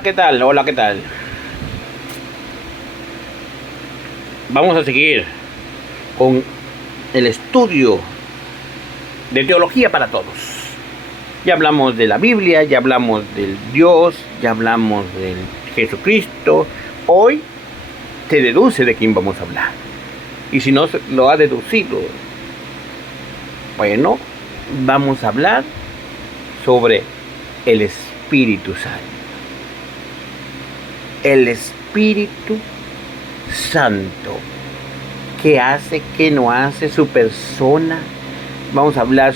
Hola, ¿qué tal? Hola, ¿qué tal? Vamos a seguir con el estudio de teología para todos. Ya hablamos de la Biblia, ya hablamos del Dios, ya hablamos del Jesucristo. Hoy te deduce de quién vamos a hablar. Y si no lo ha deducido, bueno, vamos a hablar sobre el Espíritu Santo. El Espíritu Santo. ¿Qué hace? ¿Qué no hace? Su persona. Vamos a hablar,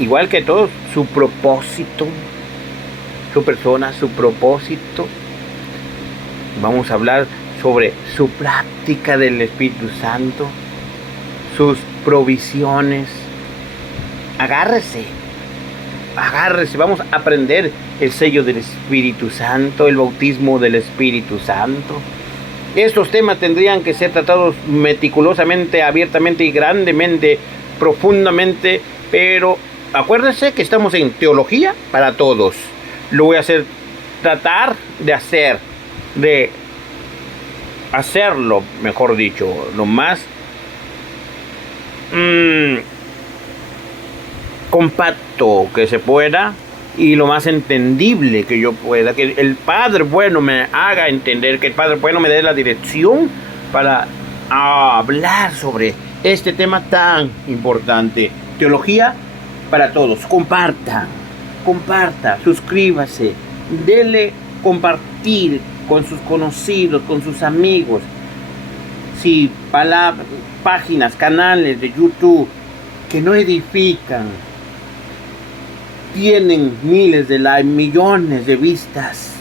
igual que todos, su propósito. Su persona, su propósito. Vamos a hablar sobre su práctica del Espíritu Santo. Sus provisiones. Agárrese, vamos a aprender el sello del Espíritu Santo, el bautismo del Espíritu Santo. Estos temas tendrían que ser tratados meticulosamente, abiertamente y grandemente, profundamente, pero acuérdense que estamos en teología para todos. Lo voy a tratar de hacerlo, mejor dicho, lo más compacto que se pueda y lo más entendible que yo pueda, que el Padre bueno me haga entender, que el Padre bueno me dé la dirección para hablar sobre este tema tan importante. Teología para todos. Comparta, suscríbase, dele compartir con sus conocidos, con sus amigos. Si páginas, canales de YouTube que no edifican, tienen miles de likes, millones de vistas,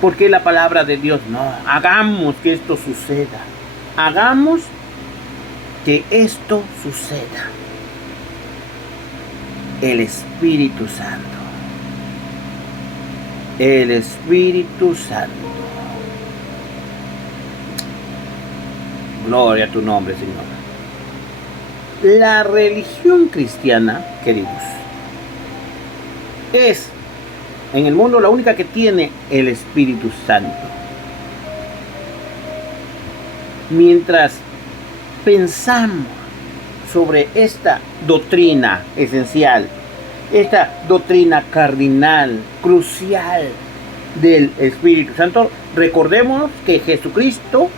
¿por qué la palabra de Dios no? Hagamos que esto suceda. Hagamos que esto suceda. El Espíritu Santo. El Espíritu Santo. Gloria a tu nombre, Señor. La religión cristiana, queridos, es en el mundo la única que tiene el Espíritu Santo. Mientras pensamos sobre esta doctrina esencial, esta doctrina cardinal, crucial del Espíritu Santo, recordemos que Jesucristo,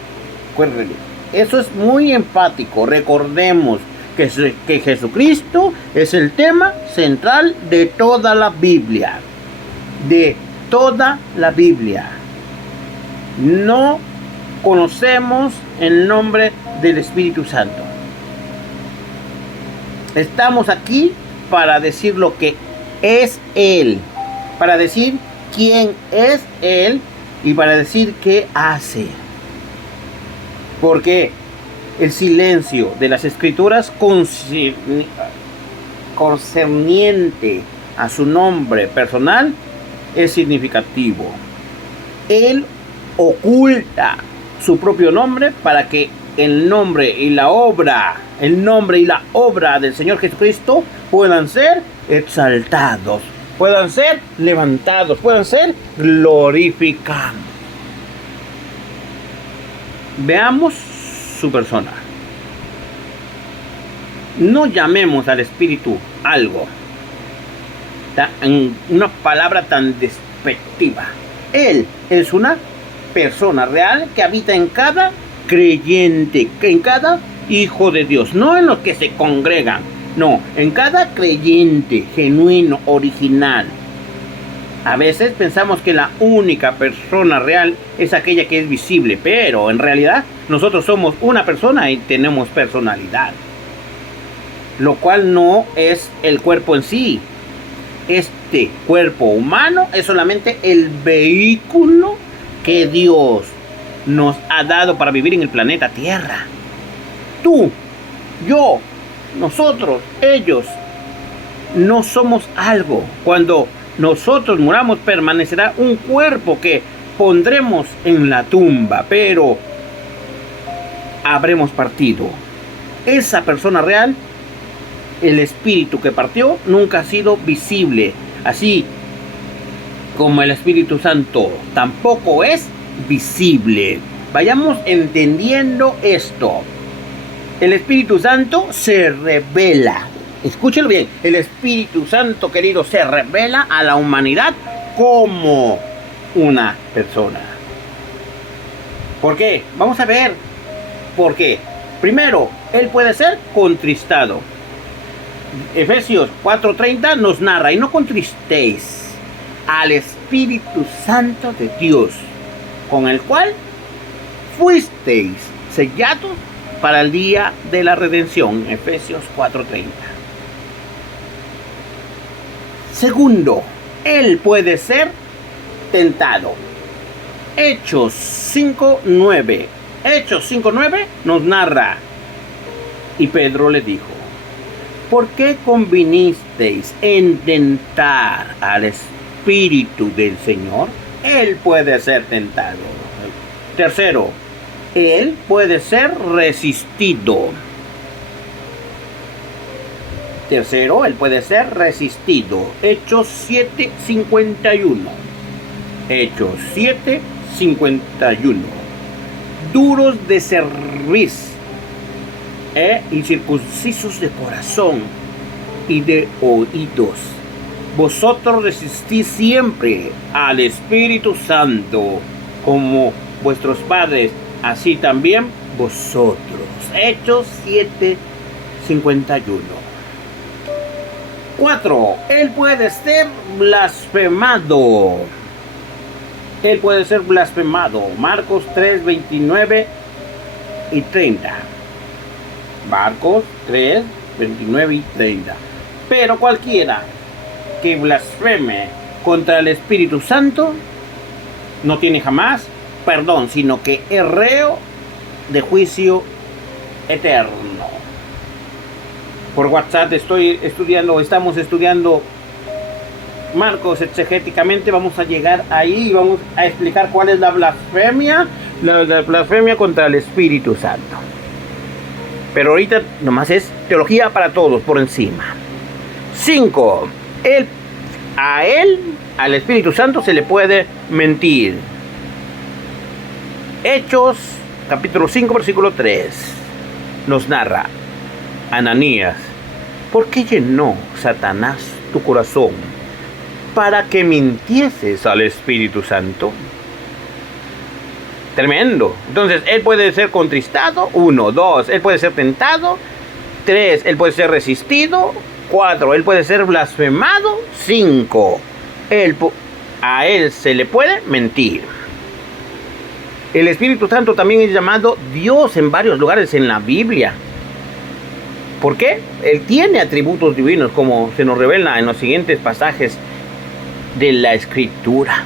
eso es muy enfático, recordemos que Jesucristo es el tema central de toda la Biblia. De toda la Biblia. No conocemos el nombre del Espíritu Santo. Estamos aquí para decir lo que es Él, para decir quién es Él y para decir qué hace. Porque el silencio de las Escrituras concerniente a su nombre personal es significativo. Él oculta su propio nombre para que el nombre y la obra del Señor Jesucristo puedan ser exaltados, puedan ser levantados, puedan ser glorificados. Veamos su persona. No llamemos al Espíritu algo, en una palabra tan despectiva. Él es una persona real que habita en cada creyente, en cada hijo de Dios, no en los que se congregan, no, en cada creyente genuino, original. A veces pensamos que la única persona real es aquella que es visible, pero en realidad nosotros somos una persona y tenemos personalidad, lo cual no es el cuerpo en sí. Este cuerpo humano es solamente el vehículo que Dios nos ha dado para vivir en el planeta Tierra. Tú, yo, nosotros, ellos, no somos algo. Cuando nosotros muramos, permanecerá un cuerpo que pondremos en la tumba, pero habremos partido. Esa persona real, el espíritu que partió, nunca ha sido visible. Así como el Espíritu Santo tampoco es visible. Vayamos entendiendo esto. El Espíritu Santo se revela. Escúchelo bien. El Espíritu Santo, querido, se revela a la humanidad como una persona. ¿Por qué? Vamos a ver por qué. Primero, Él puede ser contristado. Efesios 4:30 nos narra: y no contristéis al Espíritu Santo de Dios, con el cual fuisteis sellados para el día de la redención. Efesios 4:30. Segundo, Él puede ser tentado. Hechos 5:9. Hechos 5:9 nos narra: y Pedro le dijo: ¿por qué convinisteis en tentar al Espíritu del Señor? Él puede ser tentado. Tercero, Él puede ser resistido. Tercero, Él puede ser resistido. Hechos 7:51. Hechos 7:51. Duros de cerviz, incircuncisos de corazón y de oídos, vosotros resistís siempre al Espíritu Santo, como vuestros padres, así también vosotros. Hechos 7:51. 4. Él puede ser blasfemado. Él puede ser blasfemado. Marcos 3:29 y 30. Marcos 3:29 y 30. Pero cualquiera que blasfeme contra el Espíritu Santo no tiene jamás perdón, sino que es reo de juicio eterno. Por WhatsApp estamos estudiando Marcos exegéticamente. Vamos a llegar ahí y vamos a explicar cuál es la blasfemia contra el Espíritu Santo. Pero ahorita nomás es teología para todos por encima. 5. Al Espíritu Santo se le puede mentir. Hechos capítulo 5 versículo 3 nos narra: Ananías, ¿por qué llenó Satanás tu corazón para que mintieses al Espíritu Santo? Tremendo. Entonces, Él puede ser contristado. 1, 2, Él puede ser tentado. 3, Él puede ser resistido. 4, Él puede ser blasfemado. 5, a Él se le puede mentir. El Espíritu Santo también es llamado Dios en varios lugares en la Biblia. ¿Por qué? Él tiene atributos divinos, como se nos revela en los siguientes pasajes de la Escritura.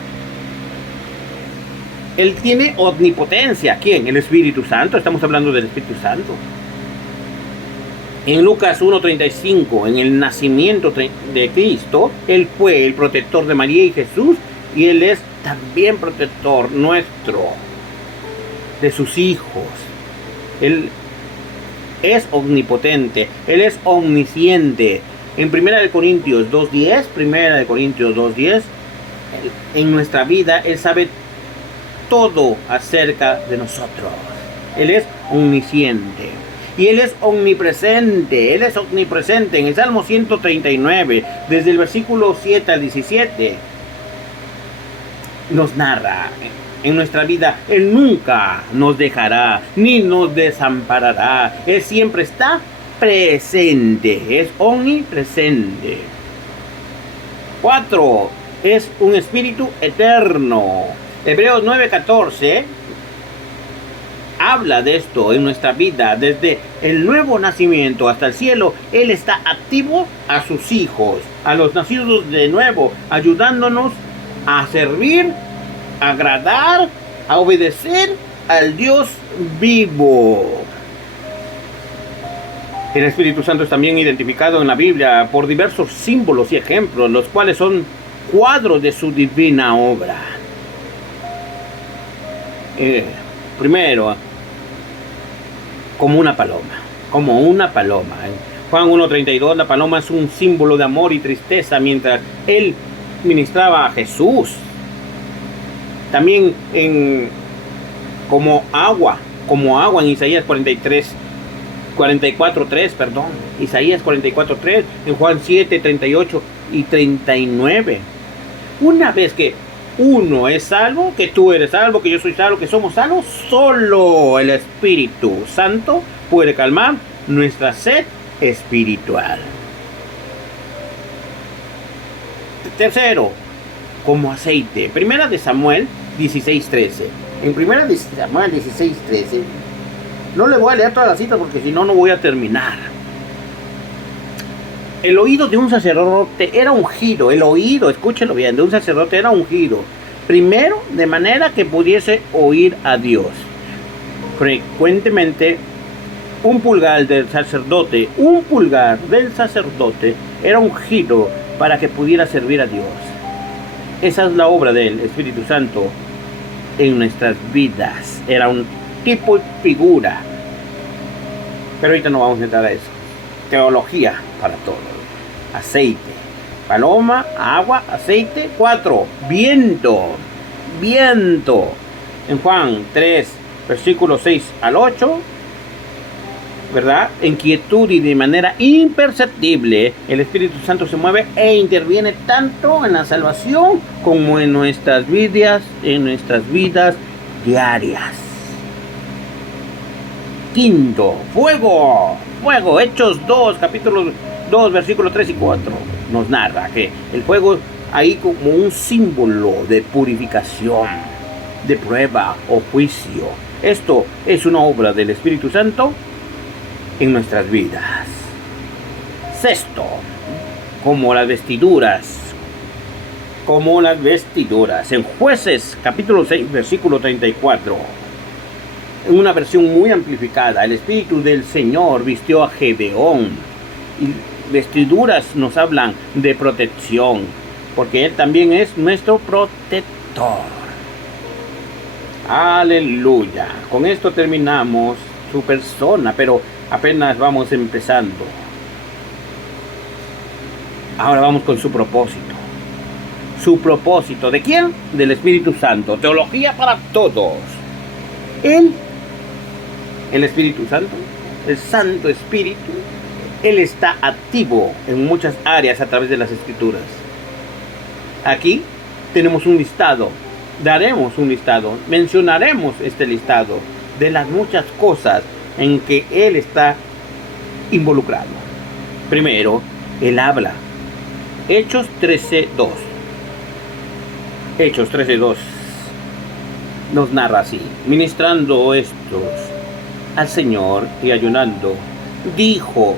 Él tiene omnipotencia. ¿Quién? El Espíritu Santo. Estamos hablando del Espíritu Santo. En Lucas 1:35, en el nacimiento de Cristo, Él fue el protector de María y Jesús, y Él es también protector nuestro, de sus hijos. Él es omnipotente, Él es omnisciente. En 1 Corintios 2:10, en nuestra vida Él sabe todo acerca de nosotros. Él es omnisciente. Y Él es omnipresente. Él es omnipresente. En el Salmo 139, desde el versículo 7 al 17, nos narra: en nuestra vida Él nunca nos dejará ni nos desamparará. Él siempre está presente. Es omnipresente. 4. Es un espíritu eterno. Hebreos 9:14 habla de esto en nuestra vida. Desde el nuevo nacimiento hasta el cielo, Él está activo a sus hijos, a los nacidos de nuevo, ayudándonos a servir, a agradar, a obedecer al Dios vivo. El Espíritu Santo es también identificado en la Biblia por diversos símbolos y ejemplos, los cuales son cuadros de su divina obra. Primero, como una paloma. Juan 1:32, la paloma es un símbolo de amor y tristeza, mientras Él ministraba a Jesús. También como agua en Isaías 44:3, perdón. Isaías 44:3, en Juan 7, 38 y 39. Una vez que uno es salvo, que tú eres salvo, que yo soy salvo, que somos salvos, solo el Espíritu Santo puede calmar nuestra sed espiritual. Tercero, como aceite. Primera de Samuel 16:13. En Primera de Samuel 16:13, no le voy a leer todas las citas porque si no, no voy a terminar. El oído de un sacerdote era ungido. El oído, escúchelo bien, de un sacerdote era ungido. Primero, de manera que pudiese oír a Dios. Frecuentemente, un pulgar del sacerdote era ungido para que pudiera servir a Dios. Esa es la obra del Espíritu Santo en nuestras vidas. Era un tipo y figura. Pero ahorita no vamos a entrar a eso. Teología para todo. Aceite. Paloma, agua, aceite. 4. Viento. Viento. En Juan 3, versículos 6 al 8. ¿Verdad? En quietud y de manera imperceptible, el Espíritu Santo se mueve e interviene tanto en la salvación como en nuestras vidas diarias. Quinto, fuego. Fuego. Hechos 2, capítulo 2, versículos 3 y 4. Nos narra que el fuego ahí como un símbolo de purificación, de prueba o juicio. Esto es una obra del Espíritu Santo en nuestras vidas. Sexto, como las vestiduras. En Jueces capítulo 6, versículo 34. En una versión muy amplificada, el Espíritu del Señor vistió a Gedeón. Y vestiduras nos hablan de protección, porque Él también es nuestro protector. Aleluya. Con esto terminamos su persona, pero apenas vamos empezando. Ahora vamos con su propósito. ¿Su propósito de quién? Del Espíritu Santo. Teología para todos. El Espíritu Santo, el Santo Espíritu, Él está activo en muchas áreas a través de las Escrituras. Aquí tenemos un listado. Daremos un listado. Mencionaremos este listado de las muchas cosas en que Él está involucrado. Primero, Él habla. Hechos 13:2. Hechos 13:2 nos narra así: ministrando estos al Señor y ayunando, dijo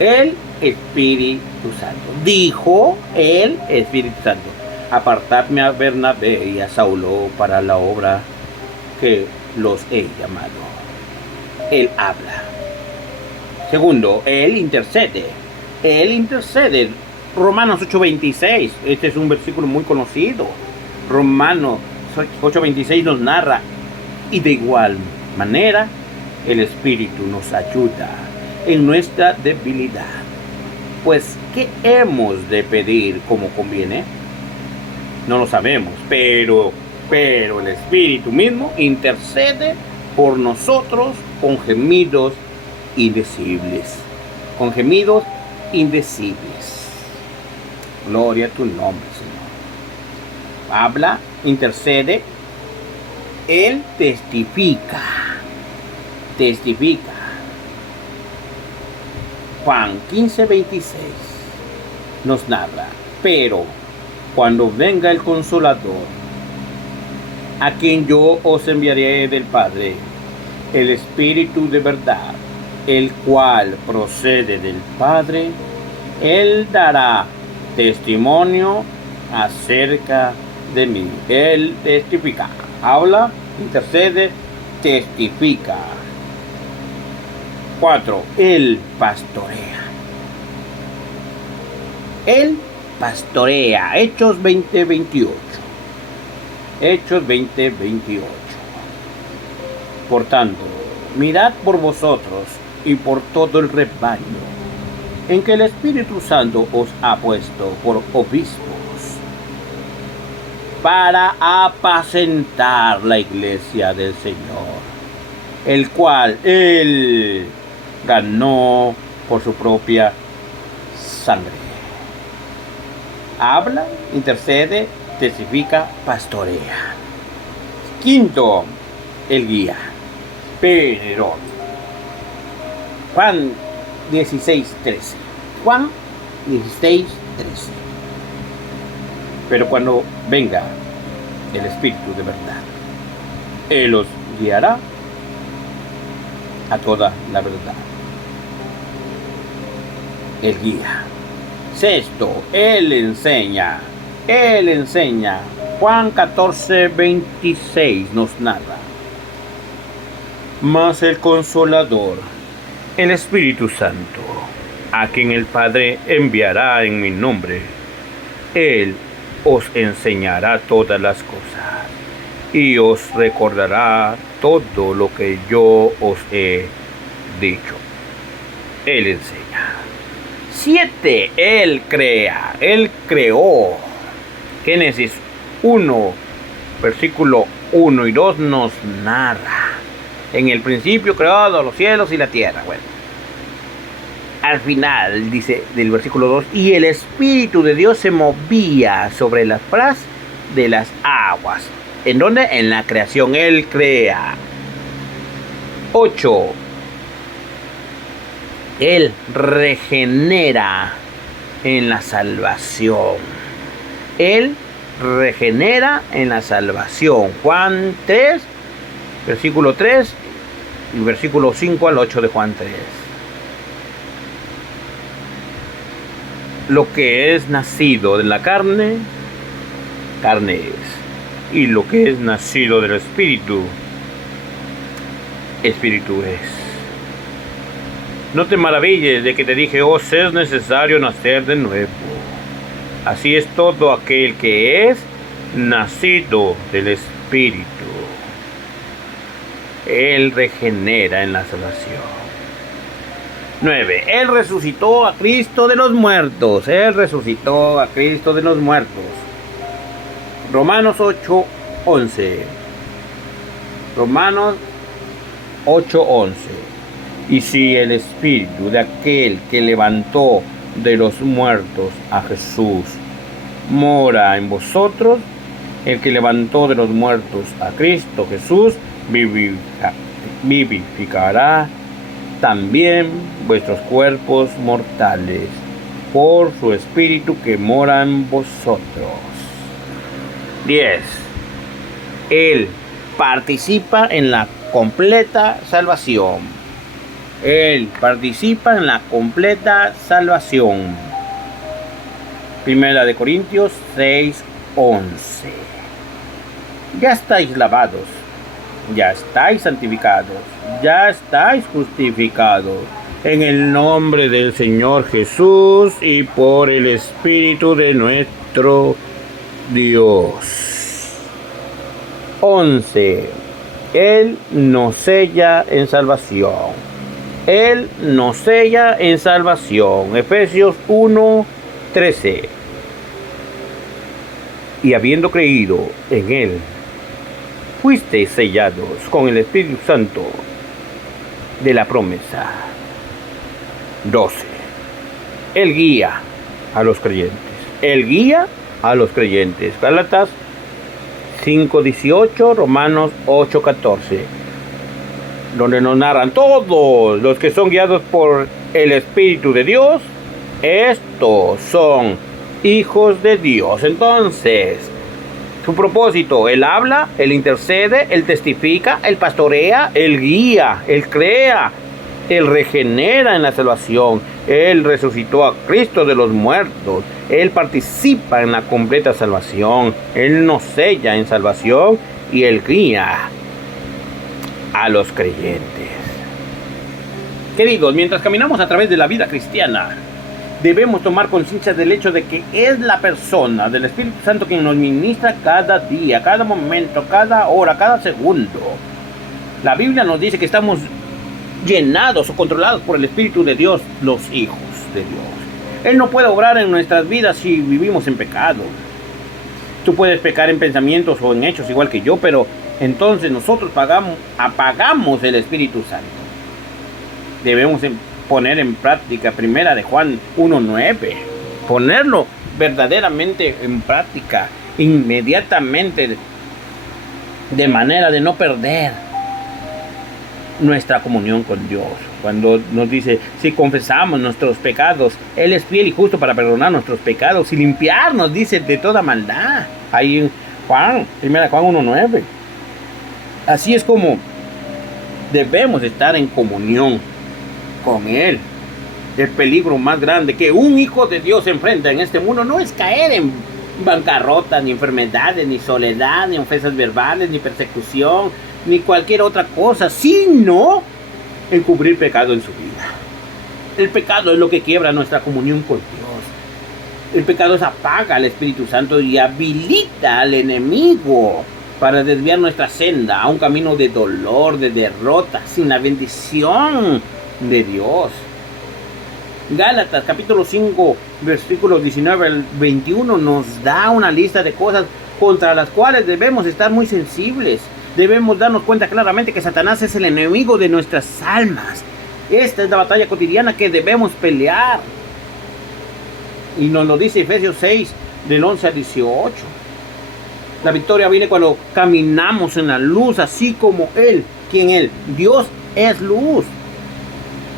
el Espíritu Santo. Dijo el Espíritu Santo: apartadme a Bernabé y a Saulo para la obra que los he llamado. Él habla. Segundo, Él intercede. Él intercede. Romanos 8:26. Este es un versículo muy conocido. Romanos 8:26 nos narra: y de igual manera el Espíritu nos ayuda en nuestra debilidad. Pues, ¿qué hemos de pedir como conviene? No lo sabemos, pero el Espíritu mismo intercede por nosotros con gemidos indecibles. Con gemidos indecibles. Gloria a tu nombre, Señor. Habla, intercede. Él testifica. Juan 15:26 nos narra: pero cuando venga el Consolador, a quien yo os enviaré del Padre, el Espíritu de verdad, el cual procede del Padre, Él dará testimonio acerca de mí. Él testifica. Habla, intercede, testifica. 4. Él pastorea. Él pastorea. Hechos 20:28. Hechos 20:28. Por tanto, mirad por vosotros y por todo el rebaño en que el Espíritu Santo os ha puesto por obispos para apacentar la iglesia del Señor, el cual Él ganó por su propia sangre. Habla, intercede, testifica, pastorea. Quinto, el guía. Pero Juan 16:13. Juan 16:13. Pero cuando venga el Espíritu de verdad, Él os guiará a toda la verdad. El guía. Sexto, Él enseña. Él enseña. Juan 14:26 nos narra. Mas el Consolador, el Espíritu Santo, a quien el Padre enviará en mi nombre, Él os enseñará todas las cosas y os recordará todo lo que yo os he dicho. Él enseña. 7. Él crea. Él creó. Génesis 1, versículo 1 y 2 nos narra. En el principio creó los cielos y la tierra. Bueno, al final dice del versículo 2, y el Espíritu de Dios se movía sobre la faz de las aguas. ¿En dónde? En la creación. Él crea. 8. Él regenera en la salvación. Él regenera en la salvación. Juan 3, versículo 3 y versículo 5 al 8 de Juan 3. Lo que es nacido de la carne, carne es. Y lo que es nacido del Espíritu, Espíritu es. No te maravilles de que te dije, os es necesario nacer de nuevo. Así es todo aquel que es nacido del Espíritu. Él regenera en la salvación. 9. Él resucitó a Cristo de los muertos. Él resucitó a Cristo de los muertos. Romanos 8:11. Romanos 8:11. Y si el Espíritu de aquel que levantó de los muertos a Jesús mora en vosotros, el que levantó de los muertos a Cristo Jesús vivificará también vuestros cuerpos mortales por su Espíritu que mora en vosotros. 10. Él participa en la completa salvación. Él participa en la completa salvación. Primera de Corintios 6:11. Ya estáis lavados, ya estáis santificados, ya estáis justificados en el nombre del Señor Jesús y por el Espíritu de nuestro Dios. 11. Él nos sella en salvación. Él nos sella en salvación. Efesios 1:13. Y habiendo creído en Él, fuisteis sellados con el Espíritu Santo de la promesa. 12. Él guía a los creyentes. Él guía a los creyentes. Gálatas 5:18, Romanos 8:14. Donde nos narran todos los que son guiados por el Espíritu de Dios, estos son hijos de Dios. Entonces, su propósito, Él habla, Él intercede, Él testifica, Él pastorea, Él guía, Él crea, Él regenera en la salvación, Él resucitó a Cristo de los muertos, Él participa en la completa salvación, Él nos sella en salvación y Él guía a los creyentes. Queridos, mientras caminamos a través de la vida cristiana, debemos tomar conciencia del hecho de que es la persona del Espíritu Santo quien nos ministra cada día, cada momento, cada hora, cada segundo. La Biblia nos dice que estamos llenados o controlados por el Espíritu de Dios, los hijos de Dios. Él no puede obrar en nuestras vidas si vivimos en pecado. Tú puedes pecar en pensamientos o en hechos igual que yo, pero entonces nosotros apagamos el Espíritu Santo. Debemos poner en práctica 1 de Juan 1:9. Ponerlo verdaderamente en práctica, inmediatamente, de manera de no perder nuestra comunión con Dios. Cuando nos dice, si confesamos nuestros pecados, Él es fiel y justo para perdonar nuestros pecados y limpiarnos, dice, de toda maldad. Ahí en Juan, 1 Juan 1:9. Así es como debemos estar en comunión con Él. El peligro más grande que un hijo de Dios enfrenta en este mundo no es caer en bancarrota, ni enfermedades, ni soledad, ni ofensas verbales, ni persecución, ni cualquier otra cosa, sino encubrir pecado en su vida. El pecado es lo que quiebra nuestra comunión con Dios. El pecado apaga al Espíritu Santo y habilita al enemigo para desviar nuestra senda a un camino de dolor, de derrota, sin la bendición de Dios. Gálatas capítulo 5 versículos 19 al 21 nos da una lista de cosas contra las cuales debemos estar muy sensibles. Debemos darnos cuenta claramente que Satanás es el enemigo de nuestras almas. Esta es la batalla cotidiana que debemos pelear. Y nos lo dice Efesios 6 del 11 al 18. La victoria viene cuando caminamos en la luz, así como Él. ¿Quién Él? Dios es luz.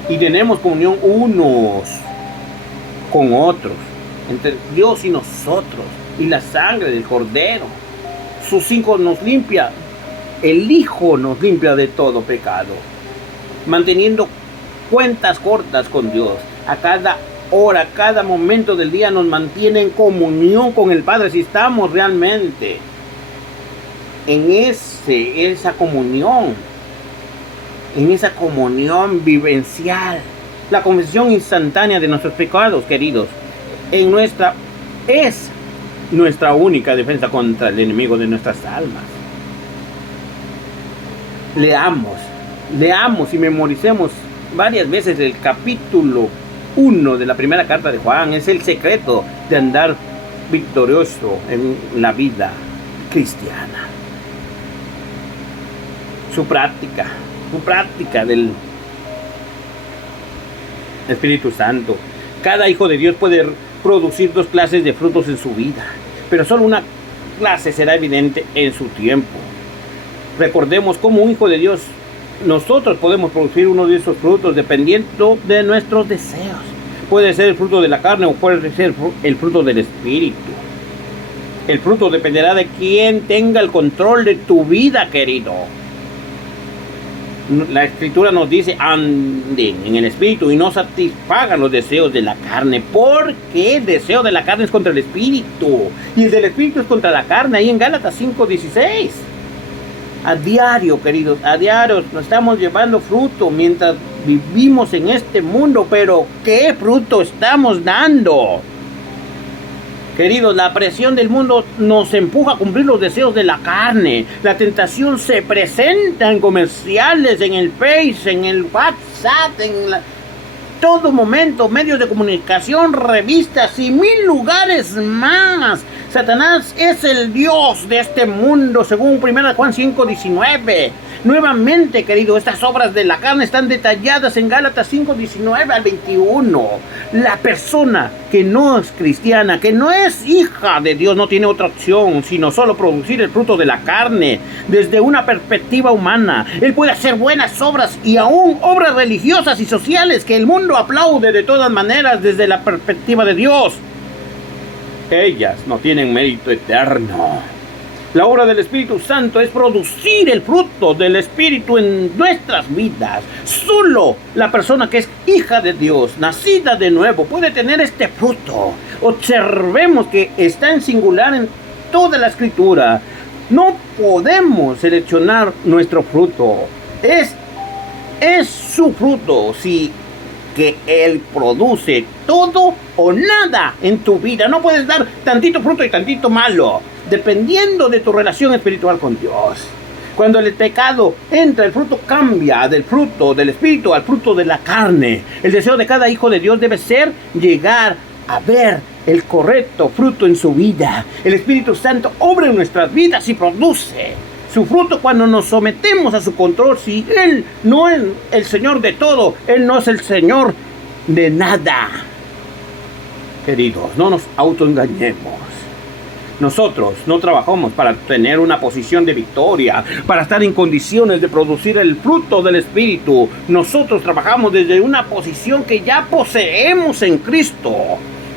Y tenemos comunión unos con otros, entre Dios y nosotros, y la sangre del Cordero. Sus hijos nos limpia, el Hijo nos limpia de todo pecado, manteniendo cuentas cortas con Dios. A cada hora, cada momento del día nos mantiene en comunión con el Padre, si estamos realmente en esa comunión. En esa comunión vivencial, la confesión instantánea de nuestros pecados, queridos, es nuestra única defensa contra el enemigo de nuestras almas. Leamos y memoricemos varias veces el capítulo 1 de la primera carta de Juan. Es el secreto de andar victorioso en la vida cristiana. Su práctica del Espíritu Santo. Cada hijo de Dios puede producir 2 clases de frutos en su vida, pero solo una clase será evidente en su tiempo. Recordemos, como un hijo de Dios, nosotros podemos producir uno de esos frutos dependiendo de nuestros deseos. Puede ser el fruto de la carne o puede ser el fruto del Espíritu. El fruto dependerá de quien tenga el control de tu vida, querido. La Escritura nos dice, anden en el Espíritu y no satisfagan los deseos de la carne, porque el deseo de la carne es contra el Espíritu y el del Espíritu es contra la carne, ahí en Gálatas 5:16. A diario, queridos, a diario nos estamos llevando fruto mientras vivimos en este mundo, pero ¿qué fruto estamos dando? Queridos, la presión del mundo nos empuja a cumplir los deseos de la carne. La tentación se presenta en comerciales, en el Face, en el WhatsApp, todo momento, medios de comunicación, revistas y 1000 lugares más. Satanás es el Dios de este mundo, según 1 Juan 5:19. Nuevamente, querido, estas obras de la carne están detalladas en Gálatas 5:19 al 21. La persona que no es cristiana, que no es hija de Dios, no tiene otra opción sino solo producir el fruto de la carne desde una perspectiva humana. Él puede hacer buenas obras y aún obras religiosas y sociales que el mundo aplaude de todas maneras desde la perspectiva de Dios. Ellas no tienen mérito eterno. La obra del Espíritu Santo es producir el fruto del Espíritu en nuestras vidas. Solo la persona que es hija de Dios, nacida de nuevo, puede tener este fruto. Observemos que está en singular en toda la Escritura. No podemos seleccionar nuestro fruto. Es su fruto, sí, que Él produce todo o nada en tu vida. No puedes dar tantito fruto y tantito malo, dependiendo de tu relación espiritual con Dios. Cuando el pecado entra, el fruto cambia del fruto del Espíritu al fruto de la carne. El deseo de cada hijo de Dios debe ser llegar a ver el correcto fruto en su vida. El Espíritu Santo obra en nuestras vidas y produce su fruto cuando nos sometemos a su control. Si Él no es el Señor de todo, Él no es el Señor de nada. Queridos, no nos autoengañemos. Nosotros no trabajamos para tener una posición de victoria, para estar en condiciones de producir el fruto del Espíritu. Nosotros trabajamos desde una posición que ya poseemos en Cristo.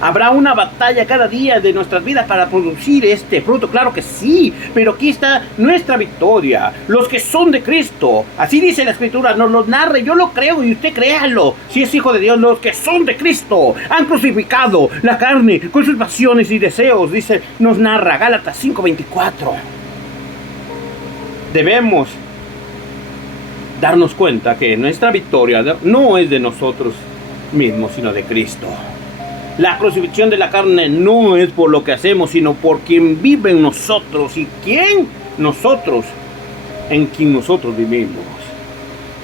¿Habrá una batalla cada día de nuestras vidas para producir este fruto? Claro que sí, pero aquí está nuestra victoria. Los que son de Cristo, así dice la Escritura, nos lo narra, yo lo creo y usted créalo. Si es hijo de Dios, los que son de Cristo han crucificado la carne con sus pasiones y deseos, dice, nos narra Gálatas 5:24. Debemos darnos cuenta que nuestra victoria no es de nosotros mismos, sino de Cristo. La crucifixión de la carne no es por lo que hacemos, sino por quien vive en nosotros. ¿Y quién? Nosotros, en quien nosotros vivimos.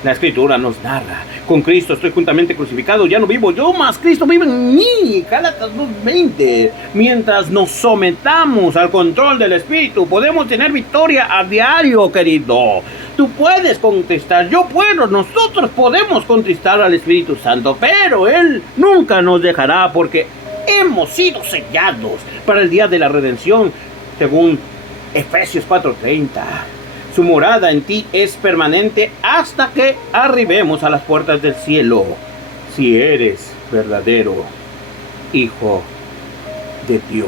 La Escritura nos narra, con Cristo estoy juntamente crucificado, ya no vivo yo, mas Cristo vive en mí. Gálatas 2:20. Mientras nos sometamos al control del Espíritu, podemos tener victoria a diario, querido. Tú puedes contristar, yo puedo, nosotros podemos contristar al Espíritu Santo, pero Él nunca nos dejará porque hemos sido sellados para el día de la redención, según Efesios 4:30. Su morada en ti es permanente hasta que arribemos a las puertas del cielo, si eres verdadero hijo de Dios.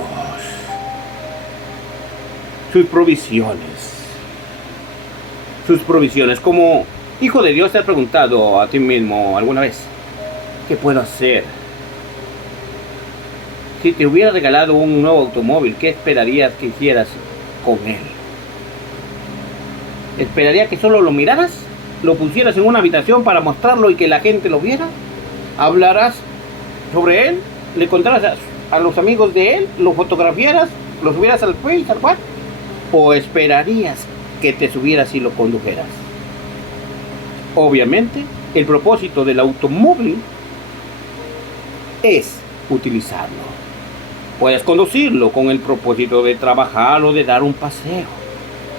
Sus provisiones. Como hijo de Dios, ¿te has preguntado a ti mismo alguna vez qué puedo hacer? Si te hubiera regalado un nuevo automóvil, ¿qué esperarías que hicieras con él? ¿Esperaría que solo lo miraras? ¿Lo pusieras en una habitación para mostrarlo y que la gente lo viera? ¿Hablarás sobre él? ¿Le contaras a los amigos de él? ¿Lo fotografiaras? ¿Lo subieras al Face, al WhatsApp? ¿O esperarías que te subieras y lo condujeras? Obviamente, el propósito del automóvil es utilizarlo. Puedes conducirlo con el propósito de trabajar o de dar un paseo.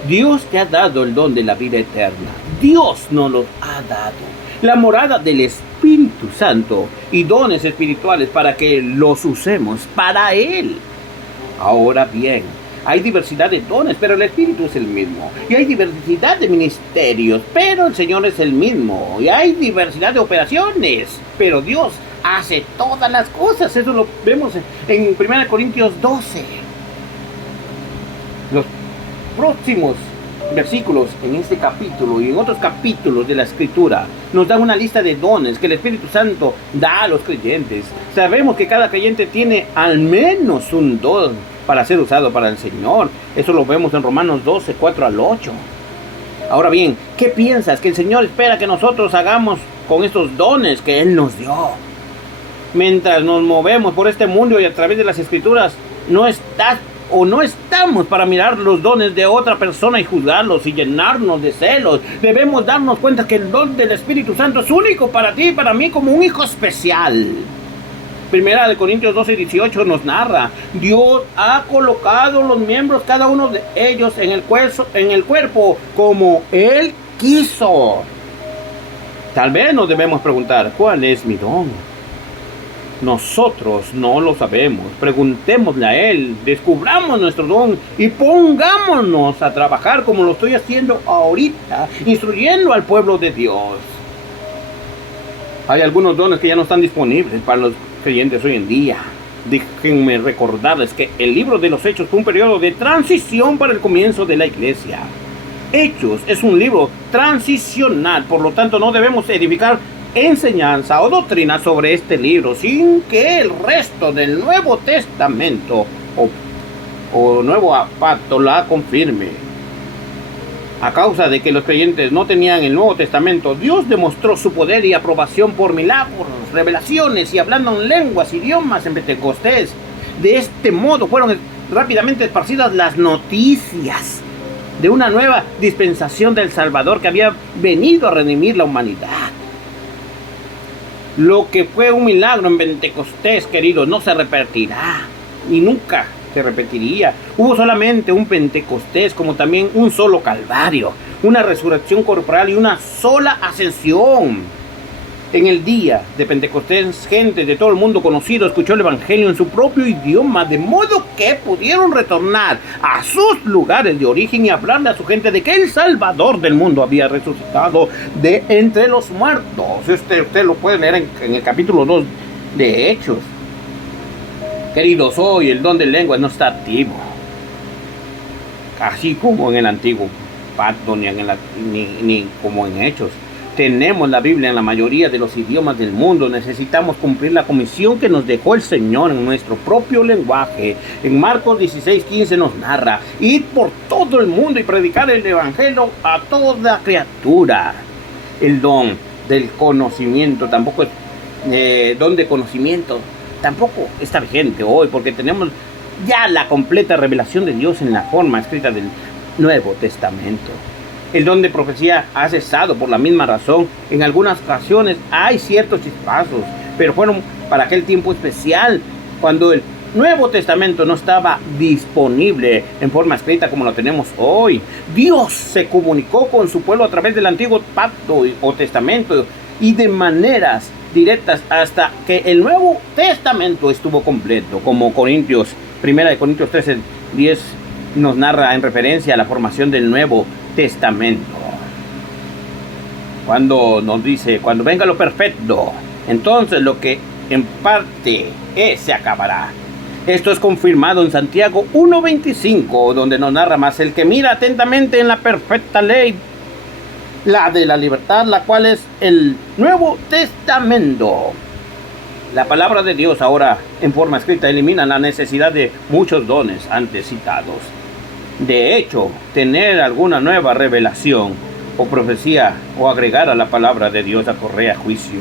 Dios te ha dado el don de la vida eterna. Dios nos lo ha dado. La morada del Espíritu Santo y dones espirituales para que los usemos para Él. Ahora bien, hay diversidad de dones, pero el Espíritu es el mismo. Y hay diversidad de ministerios, pero el Señor es el mismo. Y hay diversidad de operaciones, pero Dios hace todas las cosas. Eso lo vemos en 1 Corintios 12. Los próximos versículos en este capítulo y en otros capítulos de la Escritura nos dan una lista de dones que el Espíritu Santo da a los creyentes. Sabemos que cada creyente tiene al menos un don para ser usado para el Señor. Eso lo vemos en Romanos 12, 4-8. Ahora bien, ¿qué piensas que el Señor espera que nosotros hagamos con estos dones que Él nos dio? Mientras nos movemos por este mundo y a través de las Escrituras, no estamos para mirar los dones de otra persona y juzgarlos y llenarnos de celos. Debemos darnos cuenta que el don del Espíritu Santo es único para ti y para mí como un hijo especial. 1 Corintios 12:18 nos narra: Dios ha colocado los miembros, cada uno de ellos, en el cuerpo como Él quiso. Tal vez nos debemos preguntar: ¿cuál es mi don? Nosotros no lo sabemos. Preguntémosle a Él, descubramos nuestro don y pongámonos a trabajar como lo estoy haciendo ahorita, instruyendo al pueblo de Dios. Hay algunos dones que ya no están disponibles para los creyentes hoy en día. Déjenme recordarles que el libro de los Hechos fue un periodo de transición para el comienzo de la iglesia. Hechos es un libro transicional, por lo tanto no debemos edificar enseñanza o doctrina sobre este libro sin que el resto del Nuevo Testamento o Nuevo Pacto la confirme. A causa de que los creyentes no tenían el Nuevo Testamento, Dios demostró su poder y aprobación por milagros, revelaciones y hablando en lenguas, idiomas en Pentecostés. De este modo fueron rápidamente esparcidas las noticias de una nueva dispensación del Salvador que había venido a redimir la humanidad. Lo que fue un milagro en Pentecostés, queridos, no se repetirá, y nunca se repetiría. Hubo solamente un Pentecostés, como también un solo Calvario, una resurrección corporal y una sola ascensión. En el día de Pentecostés, gente de todo el mundo conocido escuchó el Evangelio en su propio idioma, de modo que pudieron retornar a sus lugares de origen y hablarle a su gente de que el Salvador del mundo había resucitado de entre los muertos. Usted lo puede leer en el capítulo 2 de Hechos. Queridos, hoy el don de lenguas no está activo, así como en el antiguo pacto, ni como en Hechos. Tenemos la Biblia en la mayoría de los idiomas del mundo. Necesitamos cumplir la comisión que nos dejó el Señor en nuestro propio lenguaje. En Marcos 16:15 nos narra: ir por todo el mundo y predicar el Evangelio a toda criatura. El don del conocimiento tampoco es don de conocimiento. Tampoco está vigente hoy, porque tenemos ya la completa revelación de Dios en la forma escrita del Nuevo Testamento. El don de profecía ha cesado por la misma razón. En algunas ocasiones hay ciertos chispazos, pero fueron para aquel tiempo especial, cuando el Nuevo Testamento no estaba disponible en forma escrita como lo tenemos hoy. Dios se comunicó con su pueblo a través del Antiguo Pacto o Testamento y de maneras directas hasta que el Nuevo Testamento estuvo completo, como 1 Corintios 13:10 nos narra en referencia a la formación del Nuevo Testamento. Cuando nos dice: cuando venga lo perfecto, entonces lo que en parte es se acabará. Esto es confirmado en Santiago 1:25, donde nos narra: más el que mira atentamente en la perfecta ley, la de la libertad, la cual es el Nuevo Testamento. La palabra de Dios ahora en forma escrita elimina la necesidad de muchos dones antes citados. De hecho, tener alguna nueva revelación o profecía o agregar a la palabra de Dios acarrea juicio.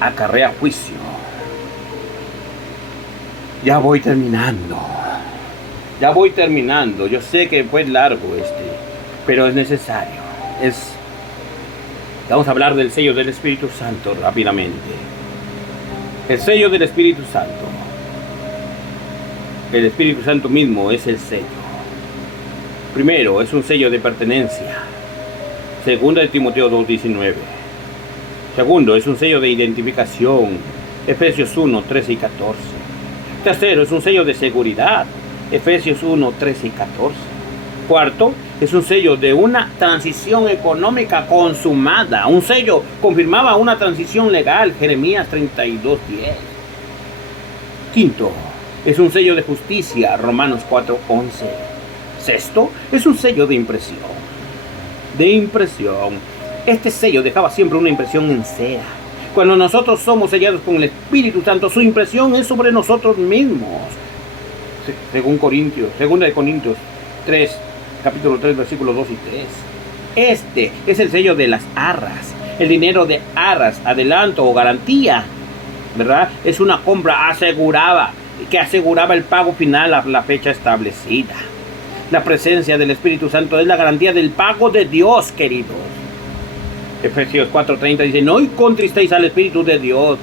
Acarrea juicio. Ya voy terminando. Yo sé que fue largo pero es necesario. Vamos a hablar del sello del Espíritu Santo rápidamente. El sello del Espíritu Santo. El Espíritu Santo mismo es el sello. Primero, es un sello de pertenencia. Segunda de Timoteo 2:19. Segundo, es un sello de identificación. Efesios 1:13 y 14. Tercero, es un sello de seguridad. Efesios 1:13 y 14. Cuarto, es un sello de una transición económica consumada. Un sello confirmaba una transición legal. Jeremías 32:10. Quinto, es un sello de justicia. Romanos 4:11. Sexto, es un sello de impresión. Este sello dejaba siempre una impresión en cera. Cuando nosotros somos sellados con el Espíritu Santo, su impresión es sobre nosotros mismos. Según 2 de Corintios 3, capítulo 3, versículos 2 y 3. Este es el sello de las arras. El dinero de arras, adelanto o garantía, ¿verdad? Es una compra asegurada, que aseguraba el pago final a la fecha establecida. La presencia del Espíritu Santo es la garantía del pago de Dios, queridos. Efesios 4:30 dice: no contristéis al Espíritu de Dios,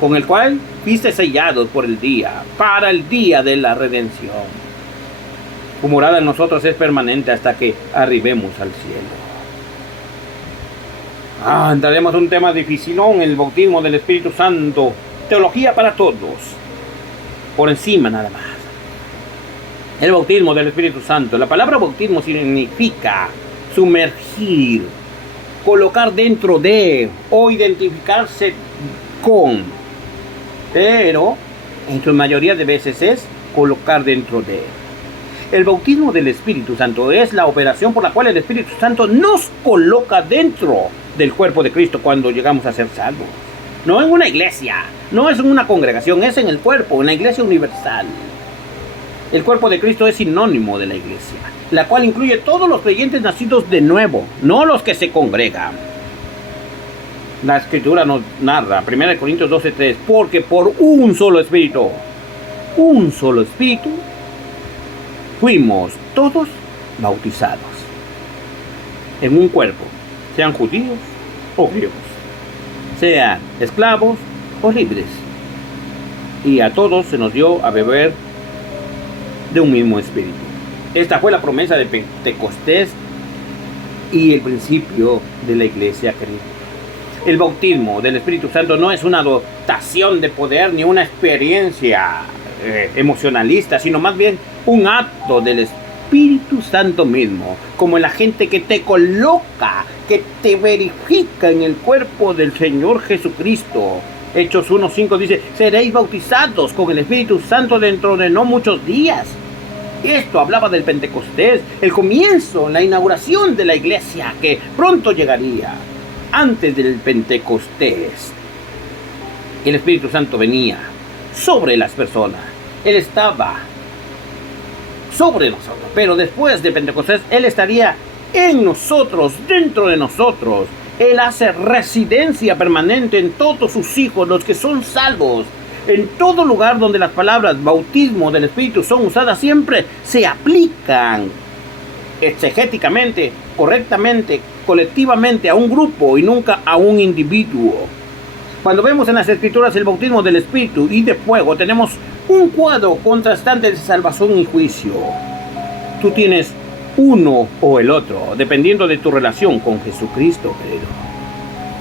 con el cual fuiste sellados para el día de la redención. Su morada en nosotros es permanente hasta que arribemos al cielo. Entraremos a un tema dificilón: el bautismo del Espíritu Santo. Teología para todos. Por encima nada más. El bautismo del Espíritu Santo. La palabra bautismo significa sumergir, colocar dentro de o identificarse con. Pero en su mayoría de veces es colocar dentro de. El bautismo del Espíritu Santo es la operación por la cual el Espíritu Santo nos coloca dentro del cuerpo de Cristo cuando llegamos a ser salvos. No en una iglesia, no es en una congregación, es en el cuerpo, en la iglesia universal. El cuerpo de Cristo es sinónimo de la iglesia, la cual incluye todos los creyentes nacidos de nuevo, no los que se congregan. La Escritura nos narra, 1 Corintios 12:3, porque por un solo Espíritu, fuimos todos bautizados en un cuerpo, sean judíos o griegos. sean esclavos o libres. Y a todos se nos dio a beber de un mismo espíritu. Esta fue la promesa de Pentecostés y el principio de la iglesia, querido. El bautismo del Espíritu Santo no es una dotación de poder ni una experiencia emocionalista, sino más bien un acto del Espíritu Santo mismo, como el agente que te coloca, que te verifica en el cuerpo del Señor Jesucristo. Hechos 1:5 dice: seréis bautizados con el Espíritu Santo dentro de no muchos días. Esto hablaba del Pentecostés, el comienzo, la inauguración de la iglesia que pronto llegaría. Antes del Pentecostés, el Espíritu Santo venía sobre las personas. Él estaba sobre nosotros, pero después de Pentecostés, Él estaría en nosotros, dentro de nosotros. Él hace residencia permanente en todos sus hijos, los que son salvos. En todo lugar donde las palabras bautismo del Espíritu son usadas, siempre se aplican exegéticamente, correctamente, colectivamente a un grupo y nunca a un individuo. Cuando vemos en las Escrituras el bautismo del Espíritu y de fuego, tenemos un cuadro contrastante de salvación y juicio. Tú tienes uno o el otro, dependiendo de tu relación con Jesucristo, querido.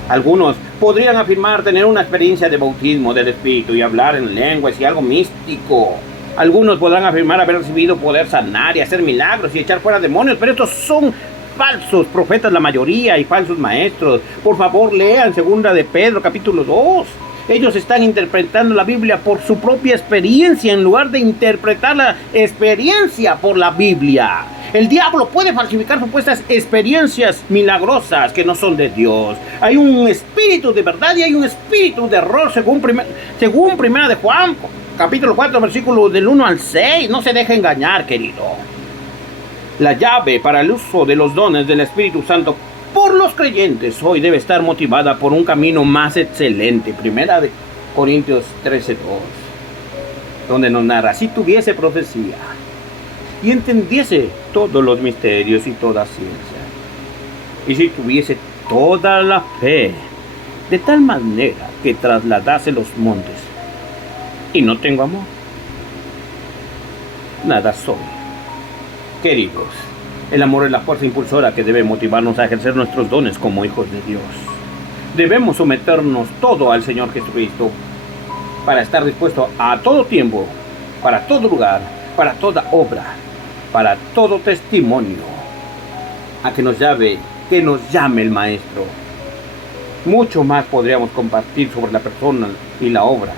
Algunos podrían afirmar tener una experiencia de bautismo del Espíritu y hablar en lenguas y algo místico. Algunos podrán afirmar haber recibido poder sanar y hacer milagros y echar fuera demonios, pero estos son falsos profetas la mayoría y falsos maestros. Por favor, lean 2 de Pedro capítulo 2. Ellos están interpretando la Biblia por su propia experiencia en lugar de interpretar la experiencia por la Biblia. El diablo puede falsificar supuestas experiencias milagrosas que no son de Dios. Hay un espíritu de verdad y hay un espíritu de error según primera de Juan, capítulo 4, versículo del 1 al 6. No se deje engañar, querido. La llave para el uso de los dones del Espíritu Santo por los creyentes hoy debe estar motivada por un camino más excelente. 1 Corintios 13:2, donde nos narra: si tuviese profecía y entendiese todos los misterios y toda ciencia, y si tuviese toda la fe, de tal manera que trasladase los montes, y no tengo amor, nada soy. Queridos, el amor es la fuerza impulsora que debe motivarnos a ejercer nuestros dones como hijos de Dios. Debemos someternos todo al Señor Jesucristo para estar dispuesto a todo tiempo, para todo lugar, para toda obra, para todo testimonio, a que nos llame el Maestro. Mucho más podríamos compartir sobre la persona y la obra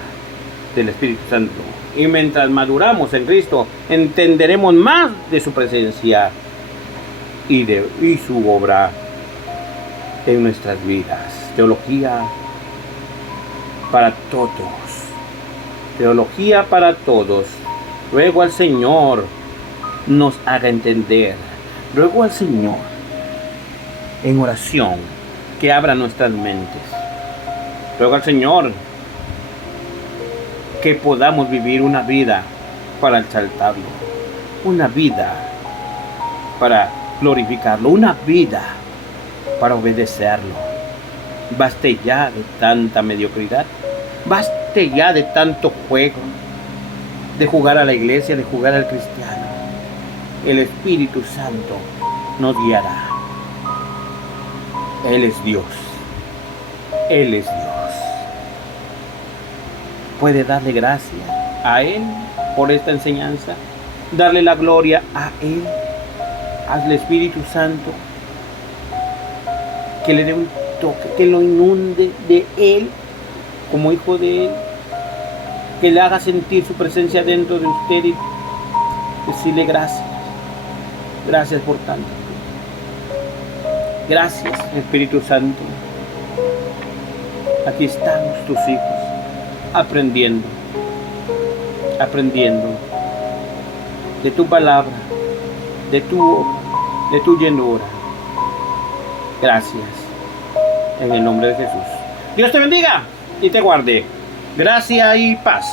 del Espíritu Santo. Y mientras maduramos en Cristo, entenderemos más de su presencia y su obra en nuestras vidas. Teología para todos. Teología para todos. Ruego al Señor nos haga entender. Ruego al Señor en oración que abra nuestras mentes. Ruego al Señor que podamos vivir una vida para exaltarlo, una vida para glorificarlo, una vida para obedecerlo. Baste ya de tanta mediocridad, baste ya de tanto juego, de jugar a la iglesia, de jugar al cristiano. El Espíritu Santo nos guiará. Él es Dios. Él es Dios. Puede darle gracias a Él por esta enseñanza, darle la gloria a Él, al Espíritu Santo, que le dé un toque, que lo inunde de Él como hijo de Él, que le haga sentir su presencia dentro de usted y decirle gracias. Gracias por tanto. Gracias, Espíritu Santo. Aquí estamos tus hijos, aprendiendo de tu palabra, de tu obra, de tu llenura. Gracias, en el nombre de Jesús. Dios te bendiga y te guarde. Gracia y paz.